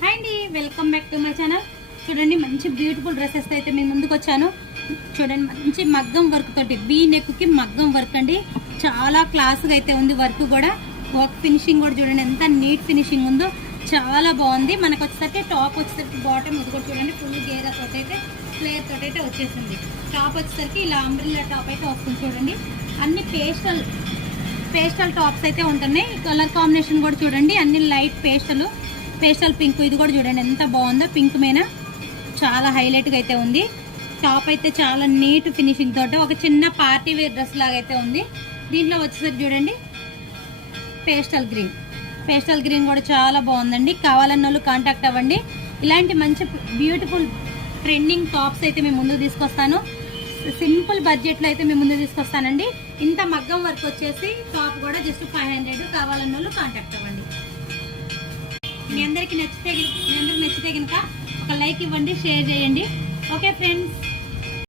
Hi అండి, welcome back to my channel. చూడండి, మంచి బ్యూటిఫుల్ డ్రెస్సెస్ అయితే మేము ముందుకు వచ్చాను. చూడండి, మంచి మగ్గం వర్క్ తోటి వీ నెక్కి మగ్గం వర్క్ అండి. చాలా క్లాస్గా అయితే ఉంది. వర్క్ కూడా వర్క్ ఫినిషింగ్ కూడా చూడండి ఎంత నీట్ ఫినిషింగ్ ఉందో, చాలా బాగుంది. మనకు వచ్చేసరికి టాప్ వచ్చేసరికి బాటమ్ ఇది కూడా చూడండి ఫుల్ గేరా తోటి అయితే ఫ్లేర్ తోటి అయితే వచ్చేసింది. టాప్ వచ్చేసరికి ఇలా అంబ్రిల్లా టాప్ అయితే వస్తుంది. చూడండి, అన్ని పేస్టల్ టాప్స్ అయితే ఉంటున్నాయి. కలర్ కాంబినేషన్ కూడా చూడండి, అన్ని లైట్ పేస్టల్ పింక్. ఇది కూడా చూడండి ఎంత బాగుందో, పింక్ మీద చాలా హైలైట్గా అయితే ఉంది. టాప్ అయితే చాలా నీట్ ఫినిషింగ్ తోటి ఒక చిన్న పార్టీ వేర్ డ్రెస్ లాగా అయితే ఉంది. దీంట్లో వచ్చేసరికి చూడండి పేస్టల్ గ్రీన్ కూడా చాలా బాగుందండి. కావాలన్న వాళ్ళు కాంటాక్ట్ అవ్వండి. ఇలాంటి మంచి బ్యూటిఫుల్ ట్రెండింగ్ టాప్స్ అయితే మేము ముందుకు తీసుకొస్తాను. సింపుల్ బడ్జెట్లో అయితే మేము ముందుకు తీసుకొస్తానండి. ఇంత మగ్గం వర్క్ వచ్చేసి టాప్ కూడా జస్ట్ 500. కావాలన్న వాళ్ళు కాంటాక్ట్ అవ్వండి. మీ అందరికి నచ్చితే కనుక ఒక లైక్ ఇవ్వండి, షేర్ చేయండి. Okay friends.